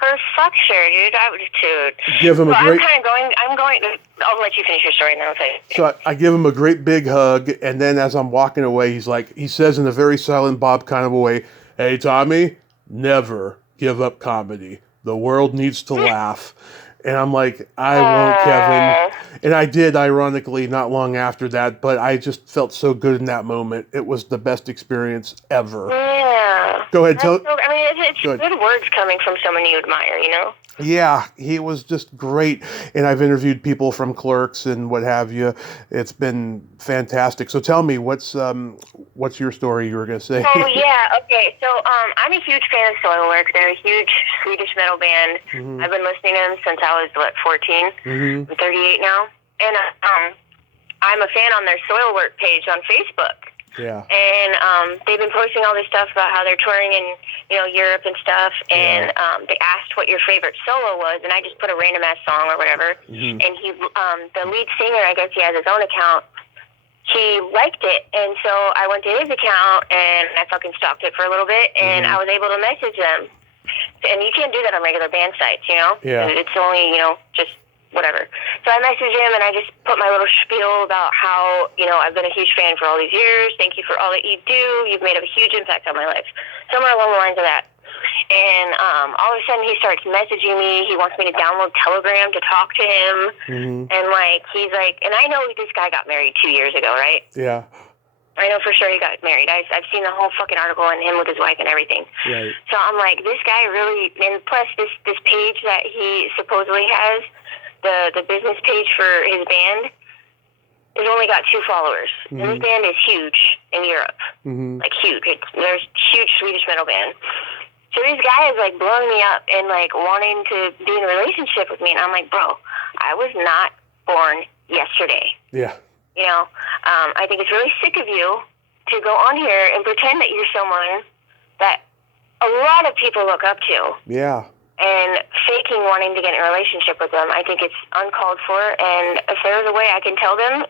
for fuck sure, dude. I would too. Give him a great. I'm going. I'll let you finish your story, and then I'll say. So I give him a great big hug, and then as I'm walking away, he says in a very Silent Bob kind of a way, "Hey Tommy, never give up comedy. The world needs to laugh." And I'm like, I won't, Kevin. And I did, ironically, not long after that, but I just felt so good in that moment. It was the best experience ever. Yeah. Go ahead, it's good words coming from someone you admire, Yeah, he was just great. And I've interviewed people from Clerks and what have you. It's been fantastic. So tell me, what's your story you were going to say? Oh, yeah. Okay. So I'm a huge fan of Soilwork. They're a huge Swedish metal band. Mm-hmm. I've been listening to them since I was, 14? Mm-hmm. I'm 38 now. And I'm a fan on their Soilwork page on Facebook. Yeah. And they've been posting all this stuff about how they're touring in, Europe and stuff. And they asked what your favorite solo was, and I just put a random ass song or whatever. Mm-hmm. And he, the lead singer, I guess he has his own account. He liked it, and so I went to his account and I fucking stalked it for a little bit, and I was able to message them. And you can't do that on regular band sites, you know? Yeah. It's only, just whatever. So I messaged him, and I just put my little spiel about how, I've been a huge fan for all these years. Thank you for all that you do. You've made a huge impact on my life. Somewhere along the lines of that. And all of a sudden, he starts messaging me. He wants me to download Telegram to talk to him. Mm-hmm. And, he's like, and I know this guy got married 2 years ago, right? Yeah. I know for sure he got married. I've seen the whole fucking article on him with his wife and everything. Right. So I'm like, this guy really, and plus this page that he supposedly has, the business page for his band, has only got 2 followers. Mm-hmm. And this band is huge in Europe. Mm-hmm. Like huge. There's huge Swedish metal band. So this guy is blowing me up and wanting to be in a relationship with me. And I'm like, bro, I was not born yesterday. Yeah. I think it's really sick of you to go on here and pretend that you're someone that a lot of people look up to. Yeah. And faking wanting to get in a relationship with them, I think it's uncalled for. And if there was a way I can tell them,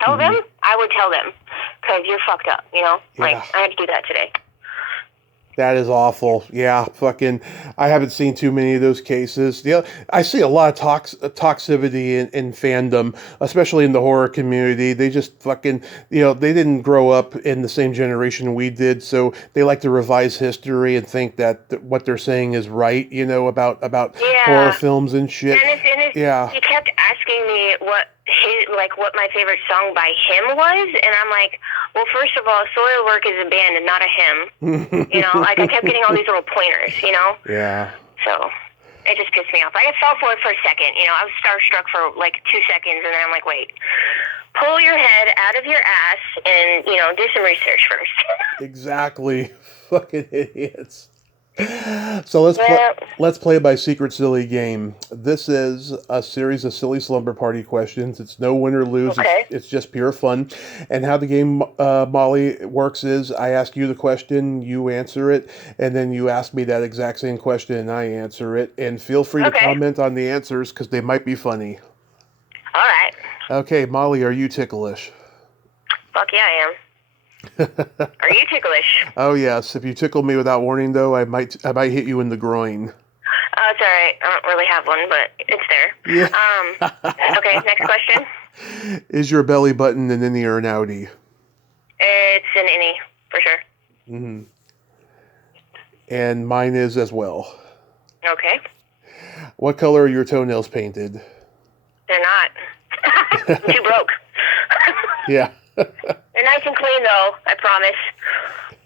tell them, I would tell them. Because you're fucked up, Yeah. I had to do that today. That is awful. Yeah, fucking. I haven't seen too many of those cases. I see a lot of toxicity in fandom, especially in the horror community. They just fucking, they didn't grow up in the same generation we did, so they like to revise history and think that what they're saying is right. About horror films and shit. And he kept asking me what my favorite song by him was, and I'm like, well, first of all, Soilwork is a band and not a hymn. I kept getting all these little pointers, Yeah. So it just pissed me off. I fell for it for a second, I was starstruck for 2 seconds, and then I'm like, wait, pull your head out of your ass and, do some research first. Exactly. Fucking idiots. So let's play my secret silly game. This is a series of silly slumber party questions. It's no win or lose. Okay. It's just pure fun. And how the game, Molly, works is I ask you the question, you answer it, and then you ask me that exact same question and I answer it. And feel free to comment on the answers because they might be funny. All right. Okay, Molly, are you ticklish? Fuck yeah, I am. Are you ticklish? Oh yes. If you tickle me without warning, though, I might hit you in the groin. Oh, it's all right. I don't really have one, but it's there. Yeah. Okay. Next question. Is your belly button an innie or an outie? It's an innie for sure. Mm-hmm. And mine is as well. Okay. What color are your toenails painted? They're not. I'm too broke. Yeah. They're nice and clean, though, I promise.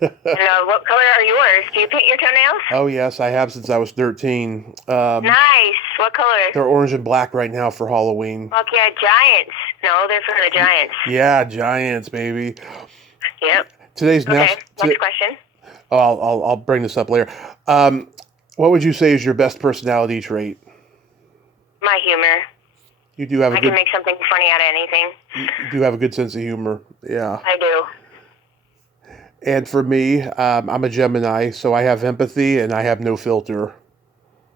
And, what color are yours? Do you paint your toenails? Oh, yes, I have since I was 13. Nice. What color? They're orange and black right now for Halloween. Fuck yeah, giants. No, they're for the giants. Yeah, giants, baby. Yep. Today's next question. Oh, I'll bring this up later. What would you say is your best personality trait? My humor. You do have I can make something funny out of anything. You do have a good sense of humor. Yeah. I do. And for me, I'm a Gemini, so I have empathy and I have no filter.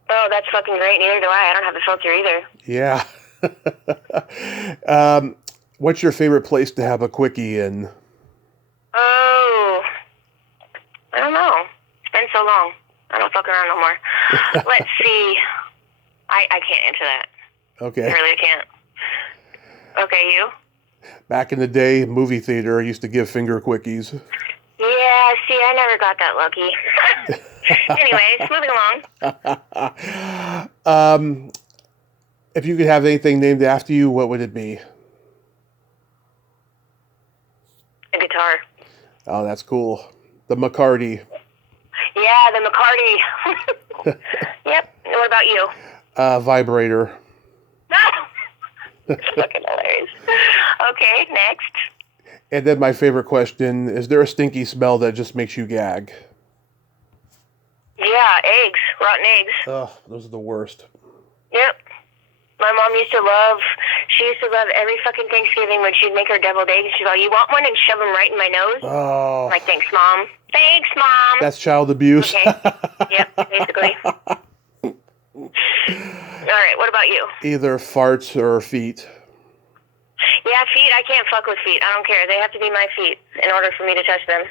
Oh, that's fucking great. Neither do I. I don't have a filter either. Yeah. What's your favorite place to have a quickie in? Oh, I don't know. It's been so long. I don't fuck around no more. Let's see. I can't answer that. Okay. I really can't. Okay, you? Back in the day, movie theater, I used to give finger quickies. Yeah, see, I never got that lucky. Anyways, moving along. If you could have anything named after you, what would it be? A guitar. Oh, that's cool. The McCarty. Yeah, the McCarty. Yep. What about you? Vibrator. That's fucking hilarious. Okay, next. And then my favorite question, is there a stinky smell that just makes you gag? Yeah, eggs. Rotten eggs. Ugh, those are the worst. Yep. My mom used to love every fucking Thanksgiving when she'd make her deviled eggs. She'd go, you want one? And shove them right in my nose. Oh. I'm like, thanks, Mom. Thanks, Mom. That's child abuse. Okay. Yep, basically. All right, what about you? Either farts or feet. Yeah, feet. I can't fuck with feet. I don't care. They have to be my feet in order for me to touch them.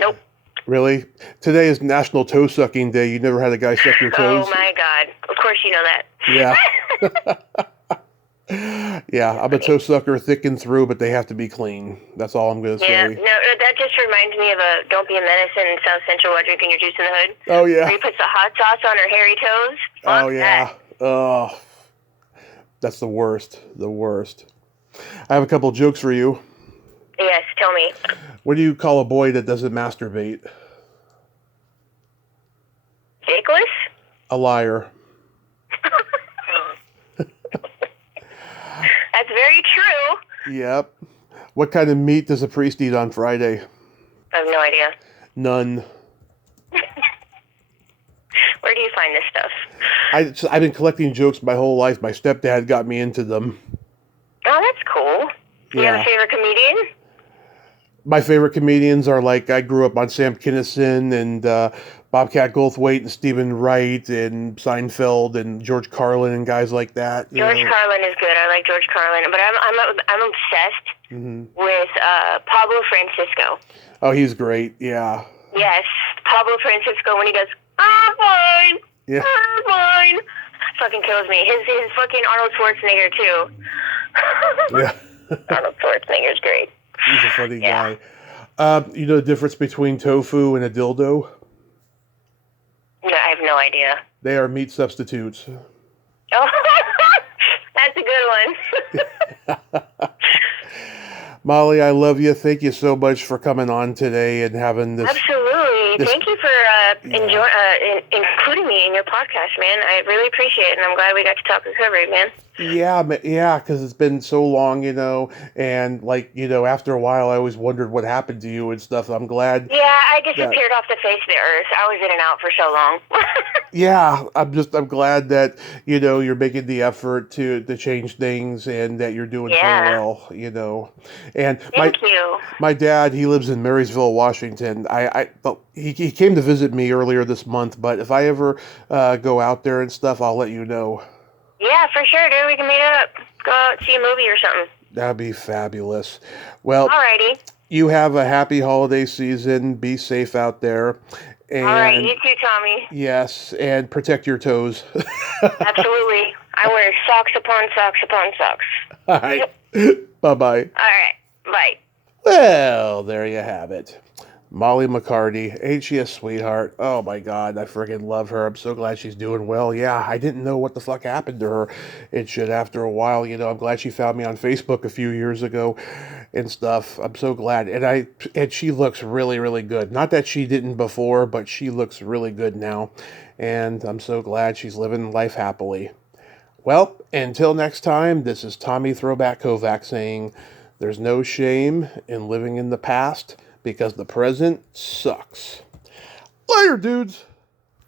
Nope. Really? Today is National Toe Sucking Day. You never had a guy suck your toes? Oh my God! Of course you know that. Yeah. Yeah, I'm a toe sucker thick and through, but they have to be clean. That's all I'm going to Yeah, say. no, that just reminds me of a Don't Be a Menace in South Central while drinking your juice in the hood. Oh, yeah. Where he puts the hot sauce on her hairy toes. Fuck Oh, yeah. that. Oh, that's the worst. The worst. I have a couple jokes for you. Yes, tell me. What do you call a boy that doesn't masturbate? Dickless? A liar. That's very true. Yep. What kind of meat does a priest eat on Friday? I have no idea. None. Where do you find this stuff? I've been collecting jokes my whole life. My stepdad got me into them. Oh, that's cool. Do you have a favorite comedian? My favorite comedians are I grew up on Sam Kinison and Bobcat Goldthwait and Stephen Wright and Seinfeld and George Carlin and guys like that. George Carlin is good. I like George Carlin, but I'm obsessed with Pablo Francisco. Oh, he's great. Yeah. Yes, Pablo Francisco when he does "I'm fine, Yeah. I'm fine," fucking kills me. His fucking Arnold Schwarzenegger too. Yeah. Arnold Schwarzenegger's great. He's a funny guy. You know the difference between tofu and a dildo? No, I have no idea. They are meat substitutes. Oh, that's a good one. Molly, I love you. Thank you so much for coming on today and having this. Absolutely. Thank you for including me in your podcast, man. I really appreciate it, and I'm glad we got to talk recovery, man. Yeah, because it's been so long, and after a while, I always wondered what happened to you and stuff. I'm glad. Yeah, I disappeared off the face of the earth. I was in and out for so long. Yeah, I'm glad that, you're making the effort to change things and that you're doing so well, And Thank you. My dad, he lives in Marysville, Washington. He came to visit me earlier this month, but if I ever go out there and stuff, I'll let you know. Yeah, for sure, dude. We can meet up. Go out, see a movie or something. That'd be fabulous. Well, alrighty. You have a happy holiday season. Be safe out there. And, all right, you too, Tommy. Yes, and protect your toes. Absolutely. I wear socks upon socks upon socks. All right. Bye-bye. All right. Bye. Well, there you have it. Molly McCarty. Ain't she a sweetheart? Oh, my God. I freaking love her. I'm so glad she's doing well. Yeah, I didn't know what the fuck happened to her. It should after a while. I'm glad she found me on Facebook a few years ago and stuff. I'm so glad. And she looks really, really good. Not that she didn't before, but she looks really good now. And I'm so glad she's living life happily. Well, until next time, this is Tommy Throwback Kovac saying, there's no shame in living in the past, because the present sucks. Later, dudes.